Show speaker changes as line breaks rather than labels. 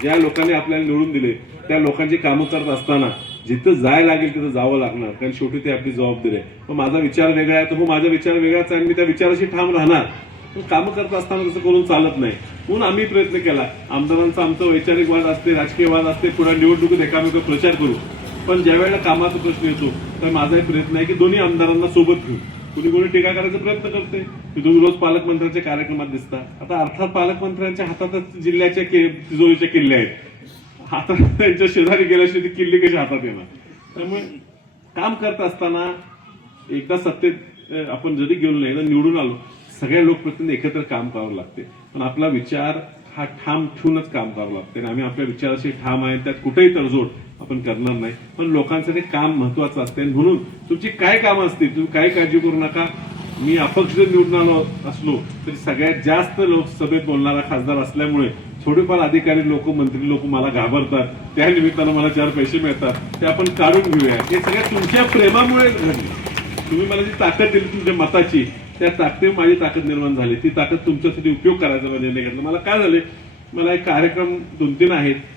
ज्या लोकांनी आपल्याला निवडून दिले त्या लोकांची कामं करत असताना जिथं जाय लागेल तिथं जावं लागणार कारण शेवटी ते आपली जबाबदारी आहे पण माझा विचार वेगळा आहे तर हो माझा विचार वेगळाच आहे आणि मी त्या विचाराशी ठाम राहणार पण कामं करत असताना तसं करून चालत नाही म्हणून आम्ही प्रयत्न केला आमदारांचा आमचा वैचारिक वाद असते राजकीय वाद असते पुढे निवडणुकीत एकामेक प्रचार करू पण ज्या वेळेला कामाचा प्रश्न येतो तर माझाही प्रयत्न आहे की दोन्ही आमदारांना सोबत घेऊ कुणी कोणी टीका करायचा प्रयत्न करते तुम्ही रोज पालकमंत्र्यांच्या कार्यक्रमात दिसता आता अर्थात पालकमंत्र्यांच्या हातातच जिल्ह्याच्या तिजोरीचे किल्ले आहेत हातात त्यांच्या शेजारी गेल्याशिवाय ती किल्ली कशा हातात येणार त्यामुळे काम करत असताना एकदा सत्तेत आपण जरी गेलो नाही निवडून आलो सगळ्या लोकप्रतिनिधी एकत्र काम करावं लागते पण आपला विचार हा ठाम ठेवूनच काम करावं लागते आणि आम्ही आपल्या विचाराशी ठाम आहे त्यात कुठेही तडजोड आपण करणार नाही पण लोकांसाठी काम महत्वाचं असते म्हणून तुमची काय कामं असतील तुम्ही काय काळजी करू नका मी अपक्ष निवडून आलो असलो तरी सगळ्यात जास्त लोकसभेत बोलणारा खासदार असल्यामुळे थोडेफार अधिकारी लोक मंत्री लोक मला घाबरतात त्या निमित्तानं मला चार पैसे मिळतात ते आपण काढून घेऊया हे सगळ्या तुमच्या प्रेमामुळे घडलं तुम्ही मला जी ताकद दिली तुमच्या मताची त्या ताकदीवर माझी ताकद निर्माण झाली ती ताकद तुमच्यासाठी उपयोग करायचा निर्णय घेतला मला काय झाले मला एक कार्यक्रम दोन तीन आहेत